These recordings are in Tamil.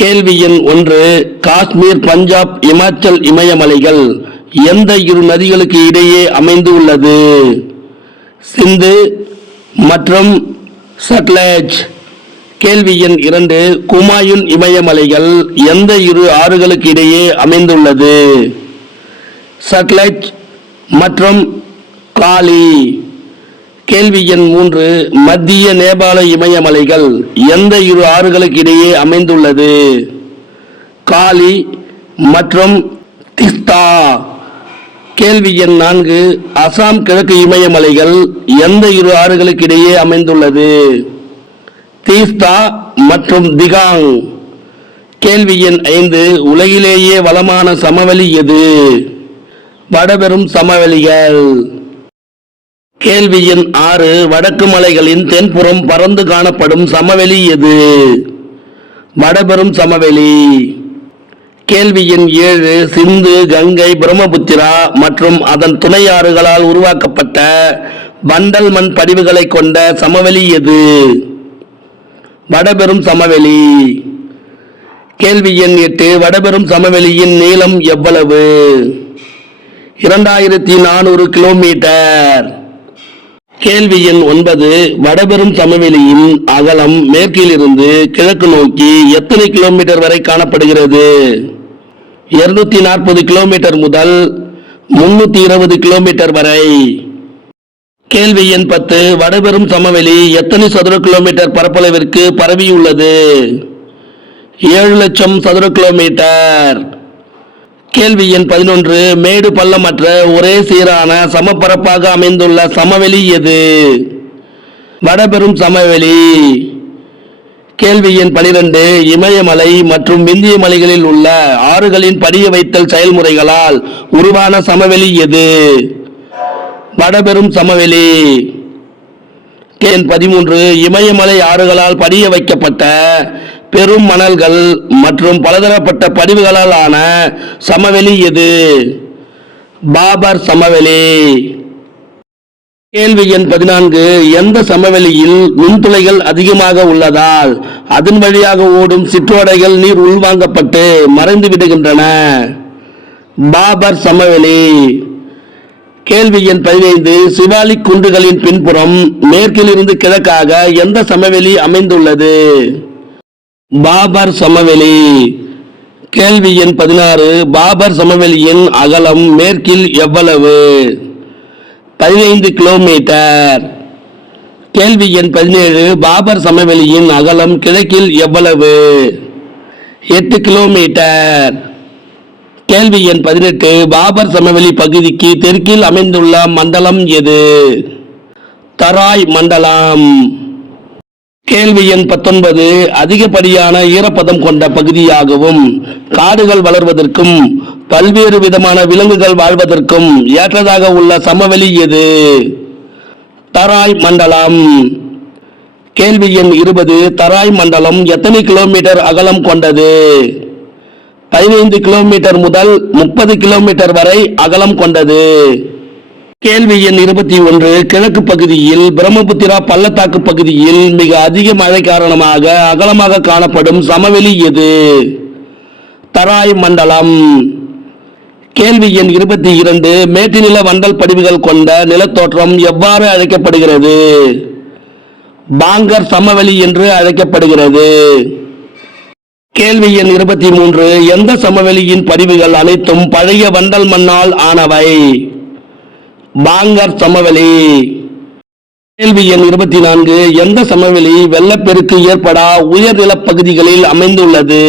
கேள்வி எண் 1. காஷ்மீர், பஞ்சாப், இமாச்சல் இமயமலைகள் எந்த இரு நதிகளுக்கு இடையே அமைந்து உள்ளது? சிந்து மற்றும் சட்லஜ். கேள்வி எண் 2. குமாயூன் இமயமலைகள் எந்த இரு ஆறுகளுக்கு இடையே அமைந்துள்ளது? சட்லஜ் மற்றும் காலி. கேள்வி எண் 3. மத்திய நேபாள இமயமலைகள் எந்த இரு ஆறுகளுக்கு இடையே அமைந்துள்ளது? காலி மற்றும் திஸ்தா. கேள்வி எண் 4. அசாம் கிழக்கு இமயமலைகள் எந்த இரு ஆறுகளுக்கு இடையே அமைந்துள்ளது? தீஸ்தா மற்றும் திகாங். கேள்வி எண் 5. உலகிலேயே வளமான சமவெளி எது? வடபெரும் சமவெளிகள். கேள்வி எண் 6. வடக்கு மலைகளின் தென்புறம் பறந்து காணப்படும் சமவெளி எது? வடபெரும் சமவெளி. கேள்வி எண் 7. சிந்து, கங்கை, பிரம்மபுத்திரா மற்றும் அதன் துணை ஆறுகளால் உருவாக்கப்பட்ட வண்டல் மண் படிவுகளை கொண்ட சமவெளி எது? வடபெரும் சமவெளி. கேள்வி எண் 8. வடபெரும் சமவெளியின் நீளம் எவ்வளவு? 2400 கிலோமீட்டர். கேள்வி எண் 9. வடபெரும் சமவெளியின் அகலம் மேற்கிலிருந்து கிழக்கு நோக்கி எத்தனை கிலோமீட்டர் வரை காணப்படுகிறது? 240 கிலோமீட்டர் முதல் 320 கிலோமீட்டர் வரை. கேள்வி எண் 10. வடபெரும் சமவெளி எத்தனை சதுர கிலோமீட்டர் பரப்பளவிற்கு பரவியுள்ளது? 7 லட்சம் சதுர கிலோமீட்டர். கேள்வி எண் 11. மேடு பள்ளமற்ற ஒரே சீரான சமபரப்பாக அமைந்துள்ள சமவெளி எது? வடபெரும் சமவெளி. கேள்வி எண் 12. இமயமலை மற்றும் விந்திய மலைகளில் உள்ள ஆறுகளின் படிய வைத்தல் செயல்முறைகளால் உருவான சமவெளி எது? வடபெரும் சமவெளி. எண் 13. இமயமலை ஆறுகளால் படிய வைக்கப்பட்ட பெரும் மணல்கள் மற்றும் பலதரப்பட்ட படிவுகளால் ஆன சமவெளி எது? பாபர் சமவெளி. கேள்வி எண் 14. எந்த சமவெளியில் நுண்துளைகள் அதிகமாக உள்ளதால் அதன் வழியாக ஓடும் சிற்றோடைகள் நீர் உள்வாங்கப்பட்டு மறைந்து விடுகின்றன? பாபர் சமவெளி. கேள்வி எண் 15. சிவாலிக் குன்றுகளின் பின்புறம் மேற்கிலிருந்து கிழக்காக எந்த சமவெளி அமைந்துள்ளது? பாபர் சமவெளி. கேள்வி எண் 16. பாபர் சமவெளியின் அகலம் மேற்கில் எவ்வளவு? 15 கிலோமீட்டர். கேள்வி எண் 17. பாபர் சமவெளியின் அகலம் கிழக்கில் எவ்வளவு? 8 கிலோமீட்டர். கேள்வி எண் 18. பாபர் சமவெளி பகுதிக்கு தெற்கில் அமைந்துள்ள மண்டலம் எது? தராய் மண்டலம். கேள்வி எண் 19. அதிகப்படியான ஈரப்பதம் கொண்ட பகுதியாகவும் காடுகள் வளர்வதற்கும் பல்வேறு விதமான விலங்குகள் வாழ்வதற்கும் ஏற்றதாக உள்ள சமவெளி எது? தராய் மண்டலம். கேள்வி எண் 20. தராய் மண்டலம் எத்தனை கிலோமீட்டர் அகலம் கொண்டது? 15 கிலோமீட்டர் முதல் 30 கிலோமீட்டர் வரை அகலம் கொண்டது. கேள்வி எண் 21. கிழக்கு பகுதியில் பிரம்மபுத்திரா பள்ளத்தாக்கு பகுதியில் மிக அதிக மழை காரணமாக அகலமாக காணப்படும் சமவெளி எது? தராய் மண்டலம். கேள்வி எண் 22. மேட்டுநில வண்டல் படிவுகள் கொண்ட நிலத்தோற்றம் எவ்வாறு அழைக்கப்படுகிறது? பாங்கர் சமவெளி என்று அழைக்கப்படுகிறது. கேள்வி எண் 23. எந்த சமவெளியின் படிவுகள் அனைத்தும் பழைய வண்டல் மண்ணால் ஆனவை? பாங்கர் சமவெளி. கேள்வி எண் 24. எந்த சமவெளி வெள்ளப்பெருக்கு ஏற்படா உயர் நிலப்பகுதிகளில் அமைந்துள்ளது?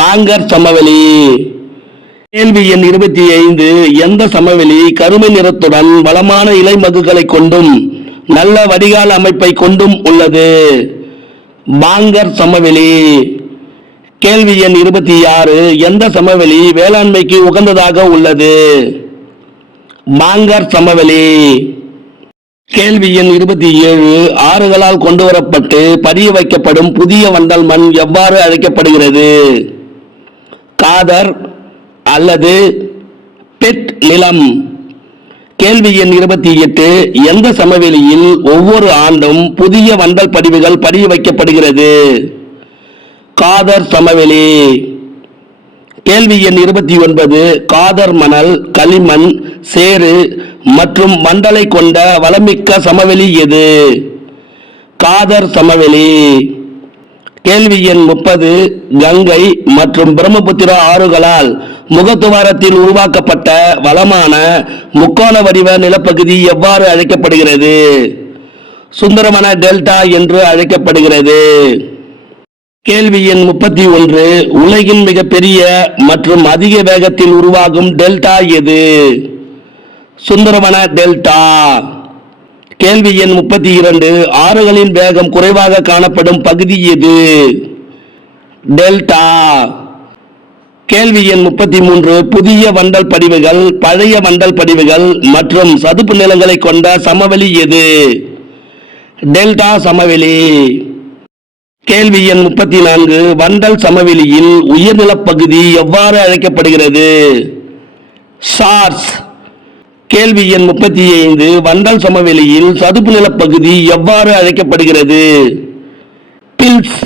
பாங்கர் சமவெளி. கேள்வி எண் 25. எந்த சமவெளி கருமை நிறத்துடன் வளமான இலைமகுகளை கொண்டும் நல்ல வடிகால் அமைப்பை கொண்டும் உள்ளது? பாங்கர் சமவெளி. கேள்வி எண் 26. எந்த சமவெளி வேளாண்மைக்கு உகந்ததாக உள்ளது? பாங்கர் சமவெளி. கேள்வி எண் 27. ஆறுகளால் கொண்டு வரப்பட்டு பதிய வைக்கப்படும் புதிய வண்டல் மண் எவ்வாறு அழைக்கப்படுகிறது? காதர் அல்லது பெட் நிலம். கேள்வி எண் 28. எந்த சமவெளியில் ஒவ்வொரு ஆண்டும் புதிய வண்டல் படிவுகள் பதிய வைக்கப்படுகிறது? காதர் சமவெளி. கேள்வி எண் 29. காதர் மணல், களிமண், சேறு மற்றும் மண்டலை கொண்ட வளமிக்க சமவெளி எது? காதர் சமவெளி. கேள்வி எண் 30. கங்கை மற்றும் பிரம்மபுத்திரா ஆறுகளால் முகத்துவாரத்தில் உருவாக்கப்பட்ட வளமான முக்கோண வடிவ நிலப்பகுதி எவ்வாறு அழைக்கப்படுகிறது? சுந்தரவன டெல்டா என்று அழைக்கப்படுகிறது. கேள்வி எண் 31. உலகின் மிகப்பெரிய மற்றும் அதிக வேகத்தில் உருவாகும் டெல்டா எது? சுந்தரவன டெல்டா. கேள்வி எண் 32. ஆறுகளின் வேகம் குறைவாக காணப்படும் பகுதி எது? டெல்டா. கேள்வி எண் 33. புதிய வண்டல் படிவுகள், பழைய வண்டல் படிவுகள் மற்றும் சதுப்பு நிலங்களை கொண்ட சமவெளி எது? டெல்டா சமவெளி. கேள்வி எண் 34. வண்டல் சமவெளியில் உயர்நிலப்பகுதி எவ்வாறு அழைக்கப்படுகிறது? சார்ஸ். கேள்வி எண் 35. வண்டல் சமவெளியில் சதுப்பு நிலப்பகுதி எவ்வாறு அழைக்கப்படுகிறது? பில்ஸ்.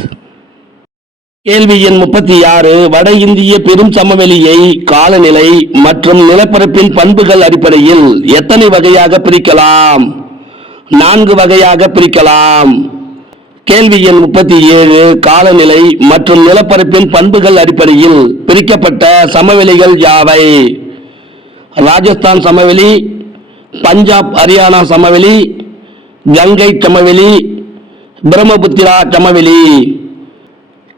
கேள்வி எண் 36. வட இந்திய பெரும் சமவெளியை காலநிலை மற்றும் நிலப்பரப்பின் பண்புகள் அடிப்படையில் எத்தனை வகையாக பிரிக்கலாம்? 4 வகையாக பிரிக்கலாம். கேள்வி எண் 37. காலநிலை மற்றும் நிலப்பரப்பின் பண்புகள் அடிப்படையில் பிரிக்கப்பட்ட சமவெளிகள் யாவை? ராஜஸ்தான் சமவெளி, பஞ்சாப் ஹரியானா சமவெளி, கங்கை சமவெளி, பிரம்மபுத்திரா சமவெளி.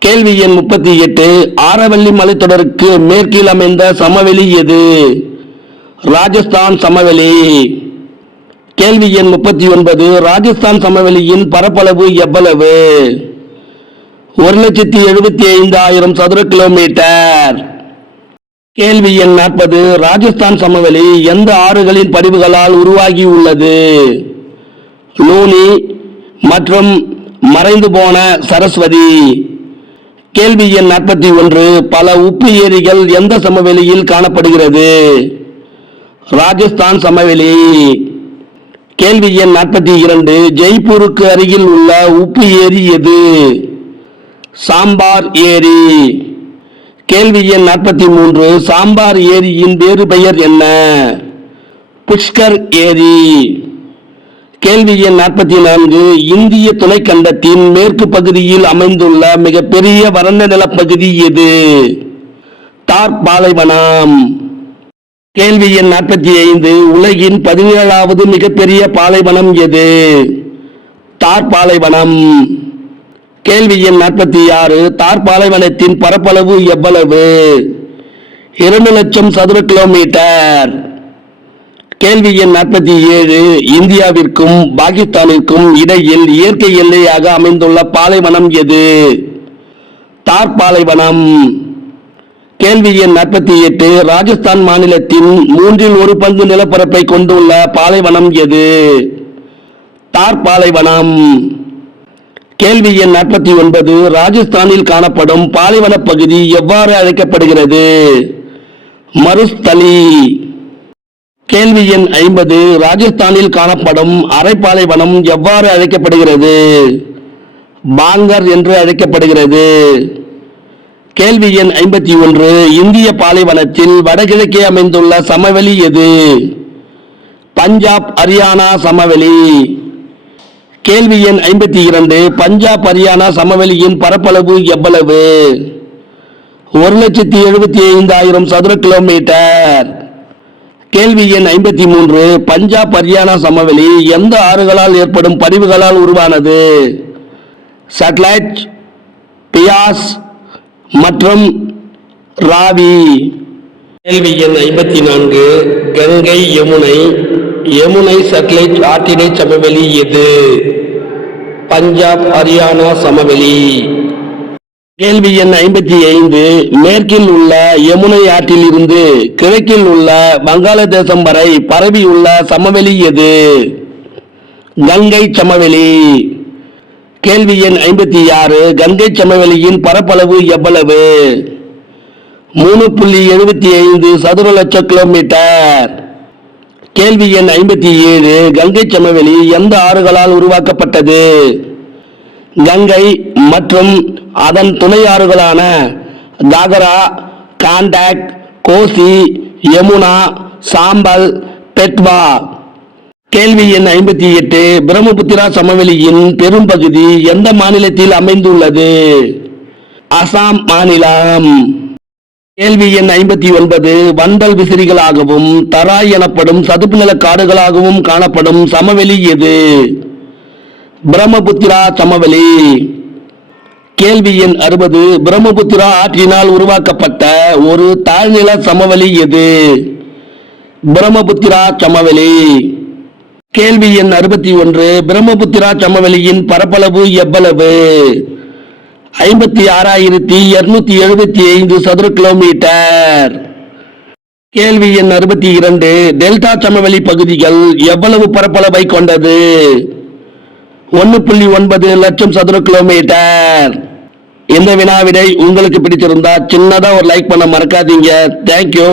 கேள்வி எண் 38. ஆரவல்லி மலைத்தொடருக்கு மேற்கில் அமைந்த சமவெளி எது? ராஜஸ்தான் சமவெளி. கேள்வி எண் 39. ராஜஸ்தான் சமவெளியின் பரப்பளவு எவ்வளவு? 1,75,000 சதுர கிலோமீட்டர். கேள்வி எண் 40. ராஜஸ்தான் சமவெளி எந்த ஆறுகளின் படிவுகளால் உருவாகியுள்ளது? லூனி மற்றும் மறைந்து போன சரஸ்வதி. கேள்வி எண் 41. பல உப்பு ஏரிகள் எந்த சமவெளியில் காணப்படுகிறது? ராஜஸ்தான் சமவெளி. கேள்வி எண் 42. ஜெய்ப்பூருக்கு அருகில் உள்ள உப்பு ஏரி எது? சாம்பார் ஏரி. கேள்வி எண் 43. சாம்பார் ஏரியின் வேறு பெயர் என்ன? புஷ்கர் ஏரி. கேள்வி எண் 44. இந்திய துணைக்கண்டத்தின் மேற்கு பகுதியில் அமைந்துள்ள மிகப்பெரிய வறண்ட நிலப்பகுதி எது? தார் பாலைவனம். கேள்வி எண் 45. உலகின் 17வது மிகப்பெரிய பாலைவனம் எது? தார் பாலைவனம். கேள்வி எண் 46. தார் பாலைவனத்தின் பரப்பளவு எவ்வளவு? 2 லட்சம் சதுர கிலோமீட்டர். கேள்வி எண் 47. இந்தியாவிற்கும் பாகிஸ்தானிற்கும் இடையில் இயற்கை எல்லையாக அமைந்துள்ள பாலைவனம் எது? தார் பாலைவனம். கேள்வி எண் 48. ராஜஸ்தான் மாநிலத்தின் 1/3 நிலப்பரப்பை கொண்டுள்ள பாலைவனம் எது? தார் பாலைவனம். கேள்வி எண் 49. ராஜஸ்தானில் காணப்படும் பாலைவன பகுதி எவ்வாறு அழைக்கப்படுகிறது? மருஸ்தலி. கேள்வி எண் 50. ராஜஸ்தானில் காணப்படும் அரை பாலைவனம் எவ்வாறு அழைக்கப்படுகிறது? பாங்கர் என்று அழைக்கப்படுகிறது. கேள்வி எண் 51. இந்திய பாலைவனத்தில் வடகிழக்கே அமைந்துள்ள சமவெளி எது? பஞ்சாப் ஹரியானா சமவெளி. கேள்வி எண் 52. பஞ்சாப் ஹரியானா சமவெளியின் பரப்பளவு எவ்வளவு? 1,75,000 சதுர கிலோமீட்டர். கேள்வி எண் 53. பஞ்சாப் ஹரியானா சமவெளி எந்த ஆறுகளால் ஏற்படும் படிவுகளால் உருவானது? சட்லஜ், பியாஸ் மற்றும் ராவி. கேள்வி எண் 54. கங்கை யமுனை சட்லஜ் ஆற்றினை சமவெளி எது? பஞ்சாப் ஹரியானா சமவெளி. கேள்வி எண் 55. மேற்கில் உள்ள யமுனை ஆற்றில் இருந்து கிழக்கில் உள்ள வங்காளதேசம் வரை பரவியுள்ள சமவெளி எது? கங்கை சமவெளி. கேள்வி எண் 56. கங்கை சமவெளியின் பரப்பளவு எவ்வளவு? 3.75 சதுர லட்ச கிலோமீட்டர். கேள்வி எண் 57. கங்கை சமவெளி எந்த ஆறுகளால் உருவாக்கப்பட்டது? கங்கை மற்றும் அதன் துணையாறுகளான காகரா, காண்டாக், கோசி, யமுனா, சாம்பல், பெட்வா. கேள்வி எண் 58. பிரம்மபுத்திரா சமவெளியின் பெரும்பகுதி எந்த மாநிலத்தில் அமைந்துள்ளது? அசாம் மாநிலம். கேள்வி எண் 59. வண்டல் விசிறிகளாகவும் தராய் எனப்படும் சதுப்பு நில காடுகளாகவும் காணப்படும் சமவெளி எது? பிரம்மபுத்திரா சமவெளி. கேள்வி எண் 60. பிரம்மபுத்திரா ஆற்றினால் உருவாக்கப்பட்ட ஒரு தாழ்நில சமவெளி எது? பிரம்மபுத்திரா சமவெளி. கேள்வி எண் 61. பிரம்மபுத்திரா சமவெளியின் பரப்பளவு எவ்வளவு? 56,275 சதுர கிலோமீட்டர். கேள்வி எண் 62. டெல்டா சமவெளி பகுதிகள் எவ்வளவு பரப்பளவை கொண்டது? 1.9 லட்சம் சதுர கிலோமீட்டர். இந்த வினாவிடை உங்களுக்கு பிடிச்சிருந்தா சின்னதா ஒரு லைக் பண்ண மறக்காதீங்க. தேங்க்யூ.